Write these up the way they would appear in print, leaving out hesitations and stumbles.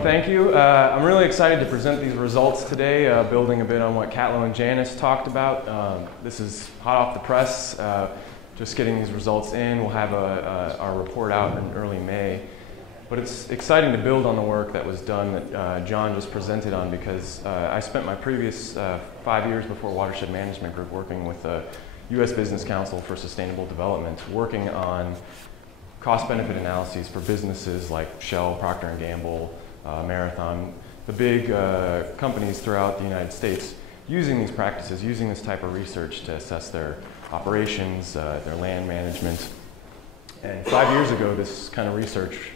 Thank you. I'm really excited to present these results today, building a bit on what Catlo and Janice talked about. This is hot off the press, just getting these results in. We'll have our report out in early May. But it's exciting to build on the work that was done that John just presented on, because I spent my previous 5 years before Watershed Management Group working with the U.S. Business Council for Sustainable Development, working on cost-benefit analyses for businesses like Shell, Procter & Gamble, Marathon, the big companies throughout the United States, using these practices, using this type of research to assess their operations, their land management. And 5 years ago, this kind of research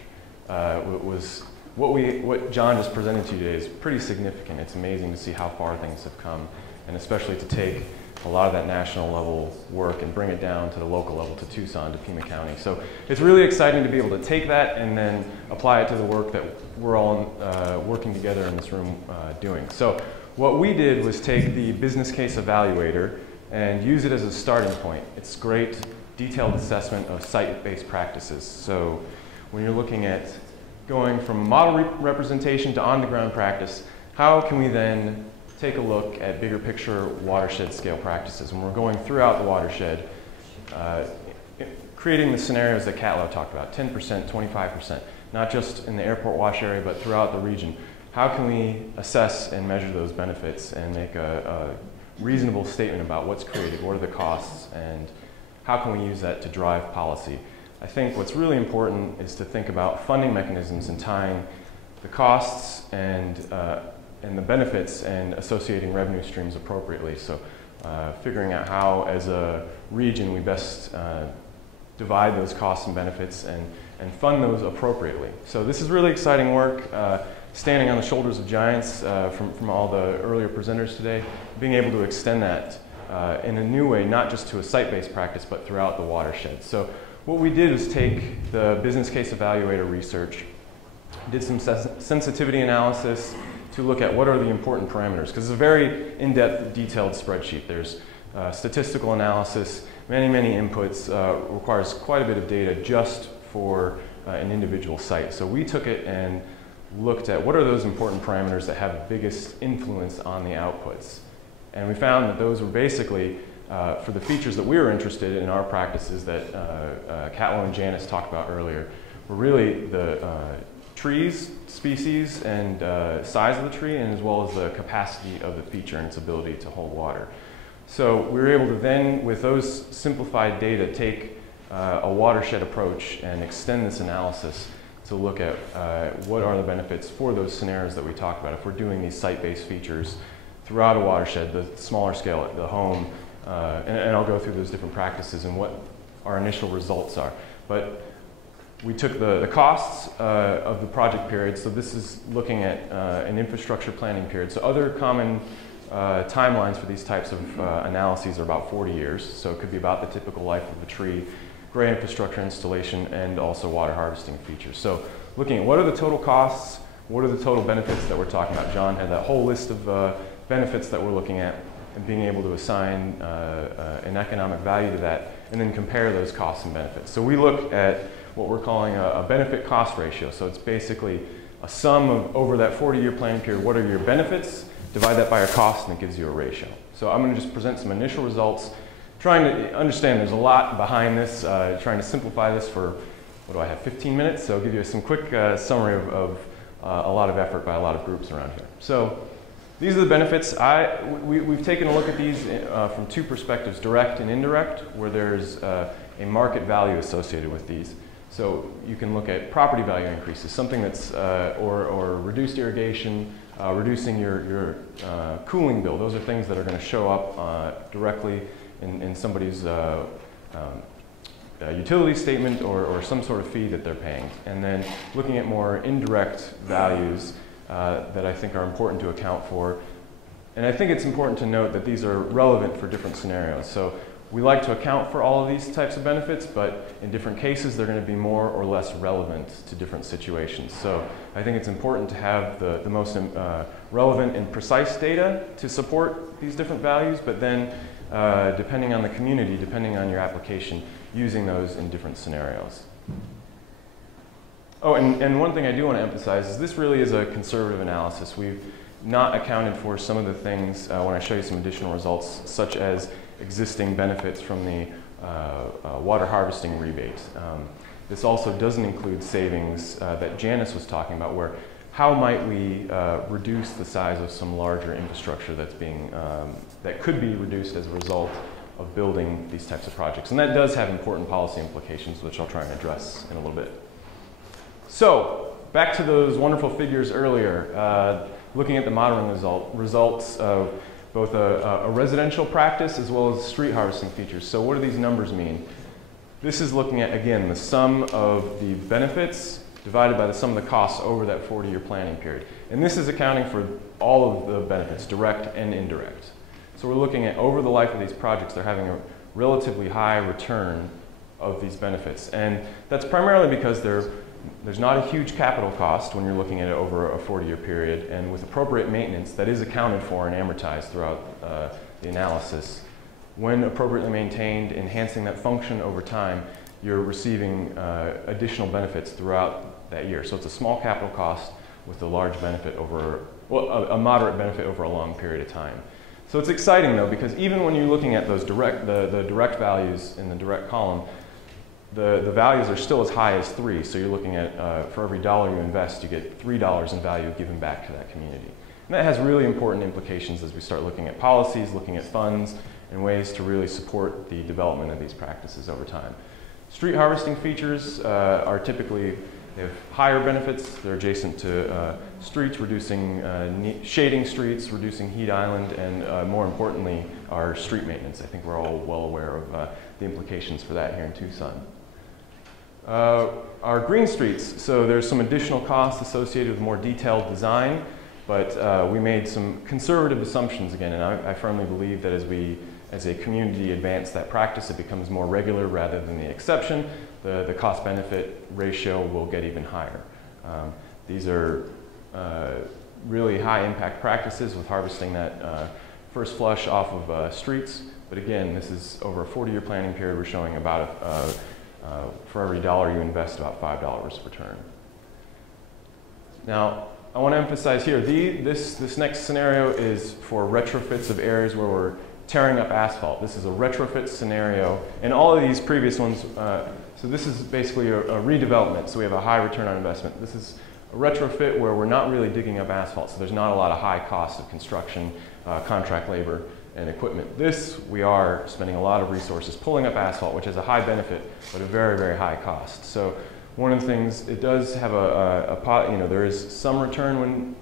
was what John just presented to you today is pretty significant. It's amazing to see how far things have come, and especially to take a lot of that national level work and bring it down to the local level, to Tucson, to Pima County. So it's really exciting to be able to take that and then apply it to the work that we're all working together in this room doing. So what we did was take the business case evaluator and use it as a starting point. It's great detailed assessment of site-based practices. So when you're looking at going from model representation to on-the-ground practice, how can we then take a look at bigger picture watershed scale practices? And we're going throughout the watershed, creating the scenarios that Catlo talked about, 10%, 25%, not just in the airport wash area, but throughout the region. How can we assess and measure those benefits and make a reasonable statement about what's created, what are the costs, and how can we use that to drive policy? I think what's really important is to think about funding mechanisms and tying the costs and the benefits and associating revenue streams appropriately. So figuring out how, as a region, we best divide those costs and benefits and fund those appropriately. So this is really exciting work, standing on the shoulders of giants from all the earlier presenters today, being able to extend that in a new way, not just to a site-based practice, but throughout the watershed. So what we did was take the business case evaluator research, did some sensitivity analysis to look at what are the important parameters, because it's a very in-depth, detailed spreadsheet. There's statistical analysis, many inputs, requires quite a bit of data just for an individual site. So we took it and looked at what are those important parameters that have the biggest influence on the outputs. And we found that those were basically, for the features that we were interested in our practices that Catlo and Janice talked about earlier, were really the trees, species, and size of the tree, and as well as the capacity of the feature and its ability to hold water. So we were able to then, with those simplified data, take a watershed approach and extend this analysis to look at what are the benefits for those scenarios that we talked about. If we're doing these site-based features throughout a watershed, the smaller scale at the home, and I'll go through those different practices and what our initial results are. But we took the costs of the project period, so this is looking at an infrastructure planning period. So other common timelines for these types of analyses are about 40 years, so it could be about the typical life of the tree, gray infrastructure installation, and also water harvesting features. So looking at what are the total costs, what are the total benefits that we're talking about. John had that whole list of benefits that we're looking at, and being able to assign an economic value to that, and then compare those costs and benefits. So we look at what we're calling a benefit cost ratio. So it's basically a sum of, over that 40-year planning period, what are your benefits, divide that by your cost, and it gives you a ratio. So I'm going to just present some initial results, trying to understand there's a lot behind this, trying to simplify this for, what do I have, 15 minutes? So I'll give you some quick summary of a lot of effort by a lot of groups around here. So these are the benefits. We've taken a look at these from two perspectives, direct and indirect, where there's a market value associated with these. So you can look at property value increases, something that's, or reduced irrigation, reducing your cooling bill. Those are things that are going to show up directly in somebody's utility statement or some sort of fee that they're paying. And then looking at more indirect values that I think are important to account for. And I think it's important to note that these are relevant for different scenarios. So we like to account for all of these types of benefits, but in different cases, they're going to be more or less relevant to different situations. So I think it's important to have the most relevant and precise data to support these different values, but then depending on the community, depending on your application, using those in different scenarios. Oh, and one thing I do want to emphasize is this really is a conservative analysis. We've not accounted for some of the things when I show you some additional results, such as existing benefits from the water harvesting rebate. This also doesn't include savings that Janice was talking about, where how might we reduce the size of some larger infrastructure that's being, that could be reduced as a result of building these types of projects. And that does have important policy implications, which I'll try and address in a little bit. So, back to those wonderful figures earlier, looking at the modeling results of both a residential practice as well as street harvesting features. So what do these numbers mean? This is looking at, again, the sum of the benefits divided by the sum of the costs over that 40-year planning period. And this is accounting for all of the benefits, direct and indirect. So we're looking at over the life of these projects, they're having a relatively high return of these benefits. And that's primarily because there's not a huge capital cost when you're looking at it over a 40-year period, and with appropriate maintenance that is accounted for and amortized throughout the analysis. When appropriately maintained, enhancing that function over time, you're receiving additional benefits throughout that year. So it's a small capital cost with a large benefit over, well, a moderate benefit over a long period of time. So it's exciting though, because even when you're looking at those the direct values in the direct column, the values are still as high as 3. So you're looking at, for every dollar you invest, you get $3 in value given back to that community. And that has really important implications as we start looking at policies, looking at funds, and ways to really support the development of these practices over time. Street harvesting features are typically, they have higher benefits. They're adjacent to streets, reducing shading streets, reducing heat island, and more importantly, our street maintenance. I think we're all well aware of the implications for that here in Tucson. Our green streets, so there's some additional costs associated with more detailed design, but we made some conservative assumptions again, and I firmly believe that as a community advance that practice, it becomes more regular rather than the exception. The cost-benefit ratio will get even higher. These are really high-impact practices with harvesting that first flush off of streets. But again, this is over a 40-year planning period. We're showing about, for every dollar you invest, about $5 return. Now, I want to emphasize here, this next scenario is for retrofits of areas where we're tearing up asphalt. This is a retrofit scenario. And all of these previous ones, so this is basically a redevelopment, so we have a high return on investment. This is a retrofit where we're not really digging up asphalt, so there's not a lot of high costs of construction, contract labor, and equipment. This, we are spending a lot of resources pulling up asphalt, which has a high benefit, but a very, very high cost. So one of the things, it does have there is some return when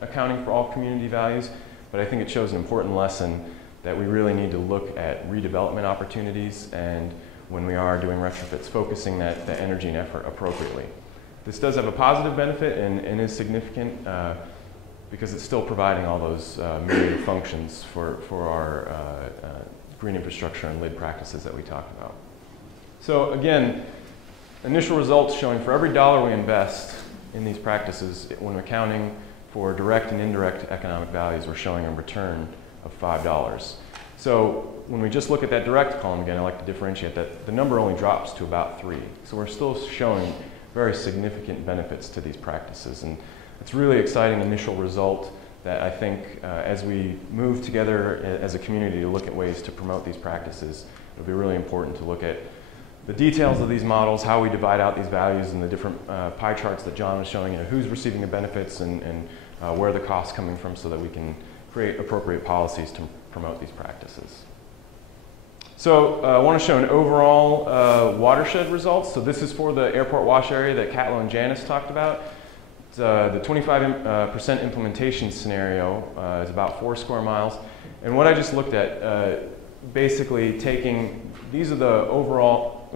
accounting for all community values, but I think it shows an important lesson that we really need to look at redevelopment opportunities, and when we are doing retrofits, focusing the energy and effort appropriately. This does have a positive benefit and is significant because it's still providing all those myriad functions for our green infrastructure and lid practices that we talked about. So again, initial results showing for every dollar we invest in these practices, when accounting for direct and indirect economic values, we're showing a return of $5. So when we just look at that direct column, again, I like to differentiate that the number only drops to about 3. So we're still showing very significant benefits to these practices. And it's a really exciting initial result that I think as we move together as a community to look at ways to promote these practices, it'll be really important to look at the details of these models, how we divide out these values and the different pie charts that John was showing, who's receiving the benefits and where the costs coming from, so that we can create appropriate policies to promote these practices. So I want to show an overall watershed results. So this is for the airport wash area that Catlo and Janice talked about. The 25% implementation scenario is about 4 square miles. And what I just looked at, basically taking, these are the overall,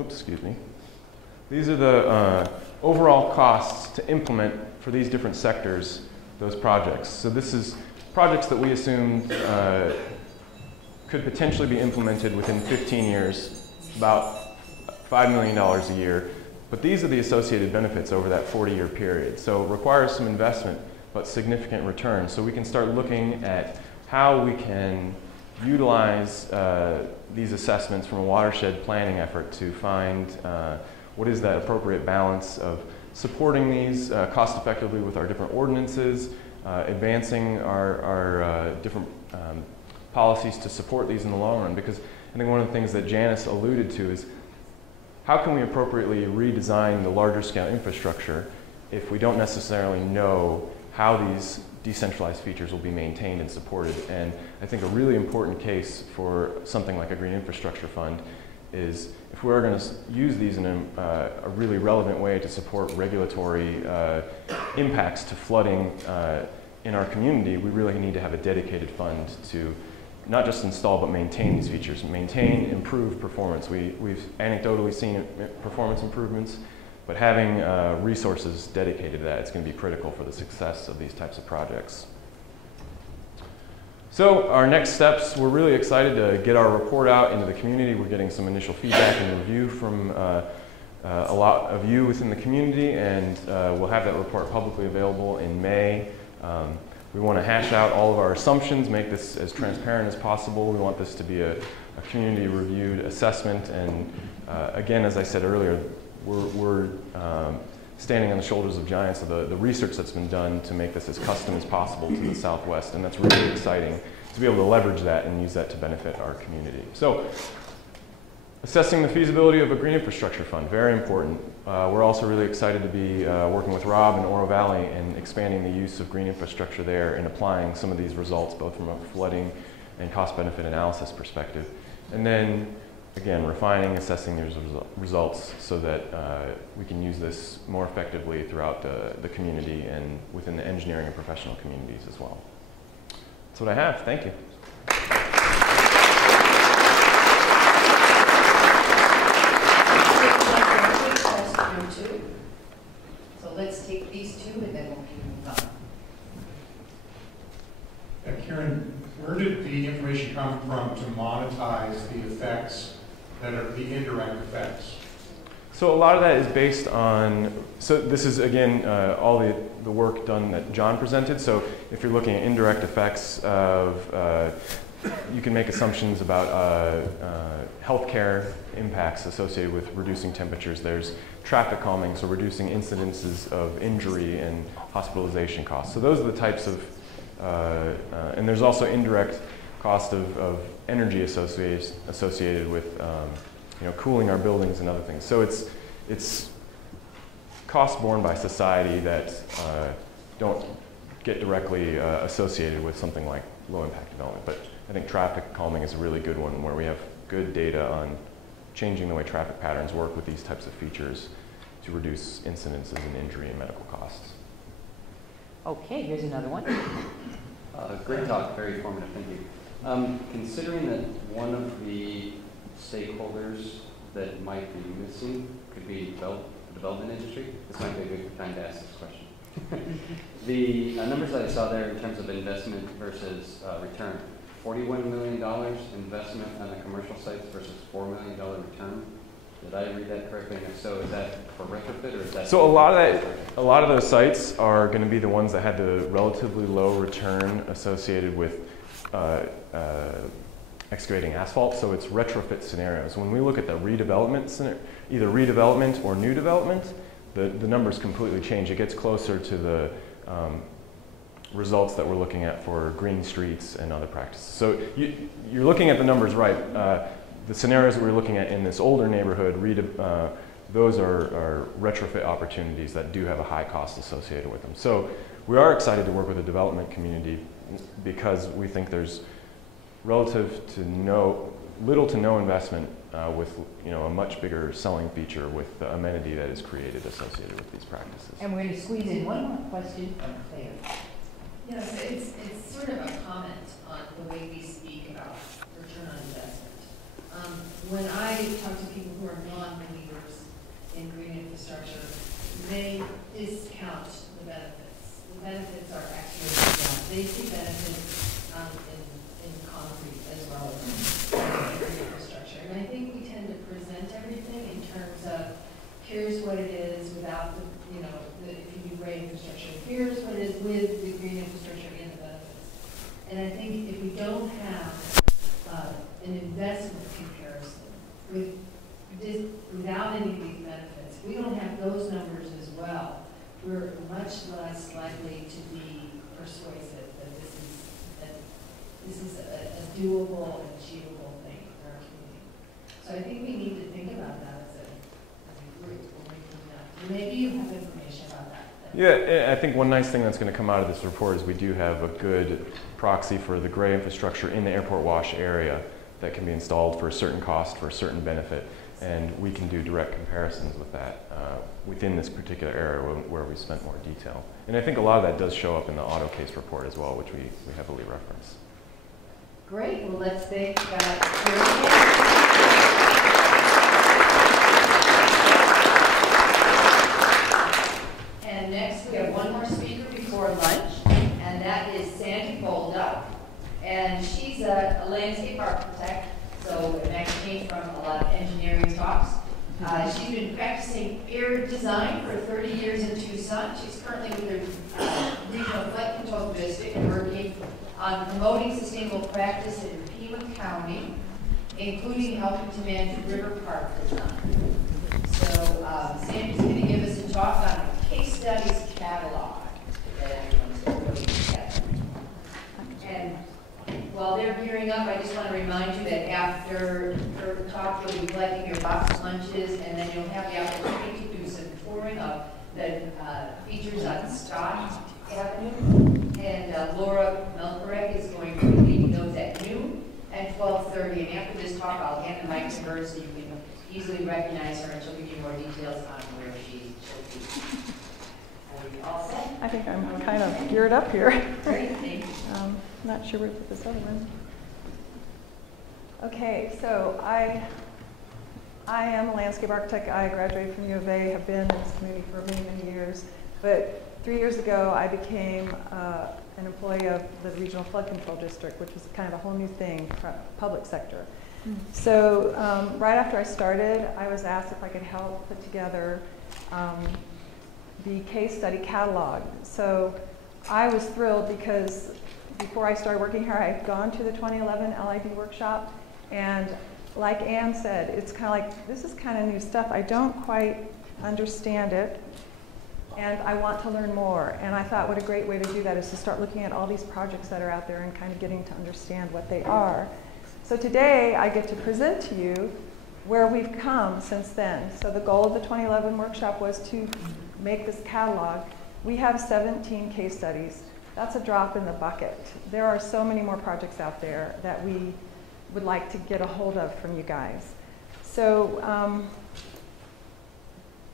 these are the overall costs to implement for these different sectors, those projects. So this is projects that we assumed could potentially be implemented within 15 years, about $5 million a year. But these are the associated benefits over that 40-year period. So it requires some investment, but significant return. So we can start looking at how we can utilize these assessments from a watershed planning effort to find what is that appropriate balance of supporting these cost effectively with our different ordinances, advancing our different policies to support these in the long run. Because I think one of the things that Janice alluded to is how can we appropriately redesign the larger scale infrastructure if we don't necessarily know how these decentralized features will be maintained and supported. And I think a really important case for something like a green infrastructure fund is if we're going to use these in a really relevant way to support regulatory impacts to flooding in our community, we really need to have a dedicated fund to not just install but maintain these features, maintain, improve performance. We've anecdotally seen performance improvements, but having resources dedicated to that is going to be critical for the success of these types of projects. So our next steps, we're really excited to get our report out into the community. We're getting some initial feedback and review from a lot of you within the community, and we'll have that report publicly available in May. We want to hash out all of our assumptions, make this as transparent as possible. We want this to be a community-reviewed assessment, and again, as I said earlier, we're standing on the shoulders of giants of the research that's been done to make this as custom as possible to the Southwest, and that's really exciting to be able to leverage that and use that to benefit our community. So, assessing the feasibility of a green infrastructure fund, very important. We're also really excited to be working with Rob and Oro Valley and expanding the use of green infrastructure there and applying some of these results both from a flooding and cost-benefit analysis perspective. And then, again, refining, assessing these results so that we can use this more effectively throughout the community and within the engineering and professional communities as well. That's what I have. Thank you. So let's take these two and then we'll keep moving on. Kieran, where did the information come from to monetize the effects that are the indirect effects? So a lot of that is based on, so this is again all the work done that John presented. So if you're looking at indirect effects of, you can make assumptions about healthcare impacts associated with reducing temperatures. There's traffic calming, so reducing incidences of injury and hospitalization costs. So those are the types of, and there's also indirect cost of energy associated with cooling our buildings and other things. So it's costs borne by society that don't get directly associated with something like low impact development. But I think traffic calming is a really good one where we have good data on changing the way traffic patterns work with these types of features to reduce incidences and injury and medical costs. Okay, here's another one. Great talk, very informative, thank you. Considering that one of the stakeholders that might be missing could be the development industry, this might be a good time to ask this question. The numbers that I saw there in terms of investment versus return, $41 million investment on the commercial sites versus $4 million return. Did I read that correctly? And if so, is that for retrofit or is that? So a lot of those sites are going to be the ones that had the relatively low return associated with excavating asphalt. So it's retrofit scenarios. When we look at the redevelopment scenario, either redevelopment or new development, the numbers completely change. It gets closer to the results that we're looking at for green streets and other practices. So you're looking at the numbers right. The scenarios that we're looking at in this older neighborhood, those are retrofit opportunities that do have a high cost associated with them. So we are excited to work with the development community because we think there's relative to little to no investment with a much bigger selling feature with the amenity that is created associated with these practices. And we're going to squeeze in one more question from Claire. Yes, it's sort of a comment on the way we speak about return on investment. When I talk to people who are non-believers in green infrastructure, they discount the benefits. The benefits are actually, they see benefits in concrete as well as in green infrastructure. And I think we tend to present everything in terms of here's what it is without the, if you do gray infrastructure, here's what it is with the green infrastructure and the benefits. And I think if we don't have an investment comparison without any of these benefits, we don't have those numbers as well, we're much less likely to be persuasive that this is a doable and achievable thing for our community. So I think we need to think about that as a group when we do that. Maybe you have information about that. Yeah, I think one nice thing that's going to come out of this report is we do have a good proxy for the gray infrastructure in the airport wash area that can be installed for a certain cost, for a certain benefit, and we can do direct comparisons with that within this particular area where we spent more detail. And I think a lot of that does show up in the auto case report as well, which we heavily reference. Great. Well, let's thank Kieran. And next we have one more speaker before lunch, and that is Sandy Boldup. And she's a landscape architect, so that came from a lot of engineering talks. She's been practicing air design for 30 years in Tucson. She's currently with the Regional Flood Control District working on promoting sustainable practice in Pima County, including helping to manage river park design. So Sandy's going to give us a talk on a case studies catalog that everyone's going to put together. And while they're gearing up, I just want to remind you that after her talk, you'll be collecting your box lunches, and then you'll have the opportunity to do some touring of the features on Scott Avenue. And Laura Melkorek is going to be leading those at noon and 12:30. And after this talk, I'll hand the mic to her so you can easily recognize her, and she'll give you more details on where she'll be. Are you all set? I think I'm kind of geared up here. Great, thank you. Not sure where to put this other one. Okay, so I am a landscape architect. I graduated from U of A, have been in this community for many, many years. But 3 years ago, I became an employee of the Regional Flood Control District, which was kind of a whole new thing for public sector. So right after I started, I was asked if I could help put together the case study catalog. So I was thrilled because before I started working here, I had gone to the 2011 LID workshop, and like Ann said, it's kind of like, this is kind of new stuff. I don't quite understand it, and I want to learn more. And I thought what a great way to do that is to start looking at all these projects that are out there and kind of getting to understand what they are. So today, I get to present to you where we've come since then. So the goal of the 2011 workshop was to make this catalog. We have 17 case studies. That's a drop in the bucket. There are so many more projects out there that we would like to get a hold of from you guys. So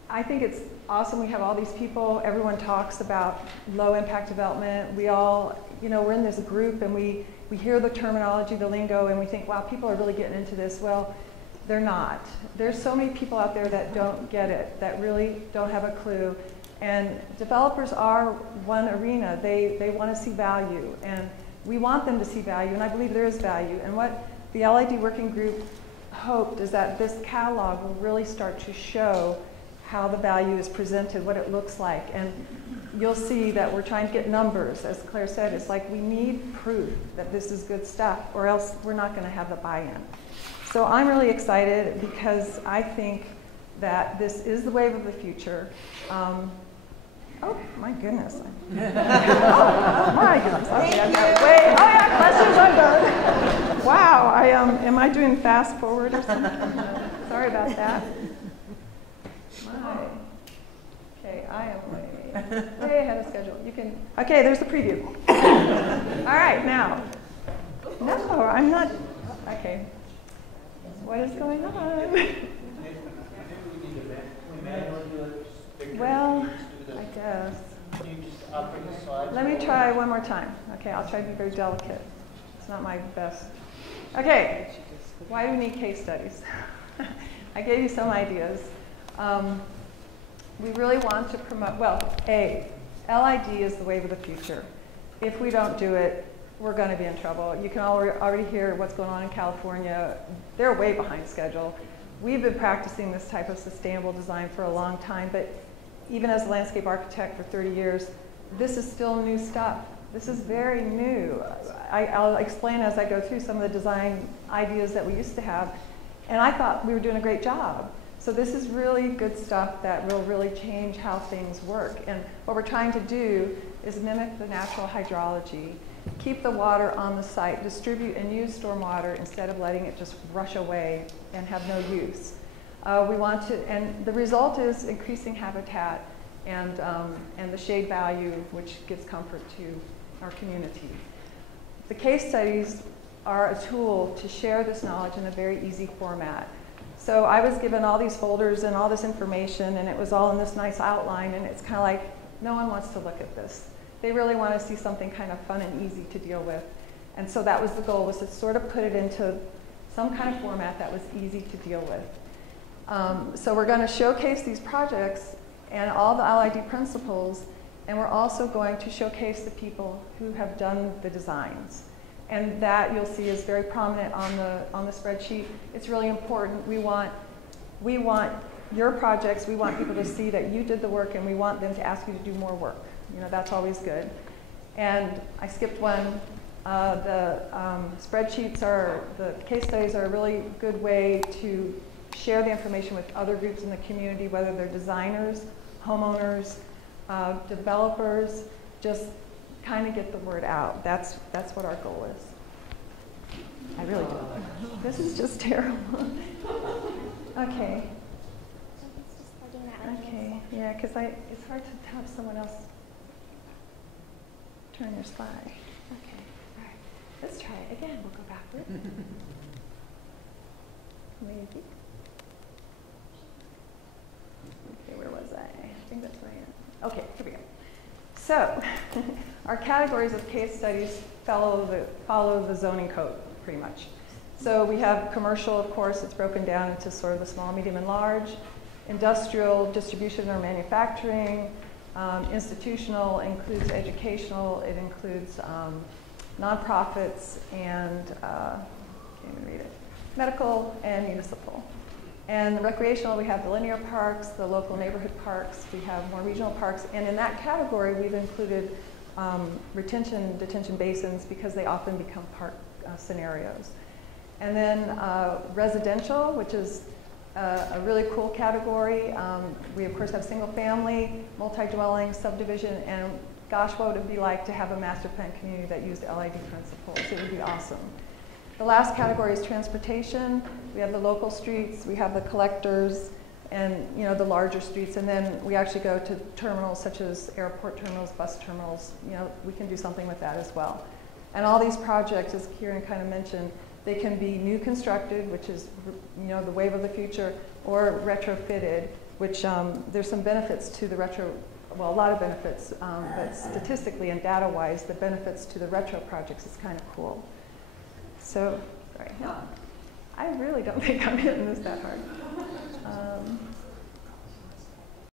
I think it's awesome we have all these people. Everyone talks about low impact development. We all, you know, we're in this group and we hear the terminology, the lingo, and we think, wow, people are really getting into this. Well, they're not. There's so many people out there that don't get it, that really don't have a clue. And developers are one arena. They want to see value, and we want them to see value, and I believe there is value. And what the LID working group hoped is that this catalog will really start to show how the value is presented, what it looks like. And you'll see that we're trying to get numbers. As Claire said, it's like we need proof that this is good stuff, or else we're not going to have the buy-in. So I'm really excited because I think that this is the wave of the future. Oh, my goodness. Oh, my goodness. Okay, I've got to wait. Oh, yeah, questions, I'm done. Wow, am I doing fast forward or something? Sorry about that. My. Okay, I am way ahead of schedule. You can, okay, there's the preview. All right, now. No, I'm not, okay. What is going on? Well, I guess. Let me try one more time. Okay, I'll try to be very delicate. It's not my best. Okay, why do we need case studies? I gave you some ideas. We really want to promote, well, LID is the wave of the future. If we don't do it, we're going to be in trouble. You can already hear what's going on in California. They're way behind schedule. We've been practicing this type of sustainable design for a long time, but even as a landscape architect for 30 years, this is still new stuff. This is very new. I'll explain as I go through some of the design ideas that we used to have, and I thought we were doing a great job. So this is really good stuff that will really change how things work. And what we're trying to do is mimic the natural hydrology, keep the water on the site, distribute and use stormwater instead of letting it just rush away and have no use. We want to, and the result is increasing habitat and the shade value, which gives comfort to our community. The case studies are a tool to share this knowledge in a very easy format. So I was given all these folders and all this information, and it was all in this nice outline, and it's kind of like, no one wants to look at this. They really want to see something kind of fun and easy to deal with. And so that was the goal, was to sort of put it into some kind of format that was easy to deal with. So we're going to showcase these projects and all the LID principles, and we're also going to showcase the people who have done the designs. And that you'll see is very prominent on the spreadsheet. It's really important. We want your projects, we want people to see that you did the work, and we want them to ask you to do more work. You know, that's always good. And I skipped one. The spreadsheets the case studies are a really good way to share the information with other groups in the community, whether they're designers, homeowners, developers, just kind of get the word out. That's what our goal is. I really do. This is just terrible. Okay. Okay, yeah, because it's hard to have someone else turn your slide. Okay, all right. Let's try it again. We'll go backward. Maybe. Okay, where was I? I think that's where I am. Okay, here we go. So, our categories of case studies follow the zoning code, pretty much. So we have commercial, of course, it's broken down into sort of the small, medium, and large. Industrial, distribution or manufacturing. Institutional includes educational. It includes nonprofits and, can't even read it, medical and municipal. And the recreational, we have the linear parks, the local neighborhood parks, we have more regional parks, and in that category we've included detention basins because they often become park scenarios. And then residential, which is a really cool category. We of course have single family, multi-dwelling, subdivision, and gosh, what would it be like to have a master plan community that used LID principles? It would be awesome. The last category is transportation. We have the local streets, we have the collectors, and the larger streets, and then we actually go to terminals such as airport terminals, bus terminals. We can do something with that as well. And all these projects, as Kieran kind of mentioned, they can be new constructed, which is the wave of the future, or retrofitted, which there's some benefits to the a lot of benefits, but statistically and data-wise, the benefits to the retro projects is kind of cool. So, sorry, no, I really don't think I'm hitting this that hard.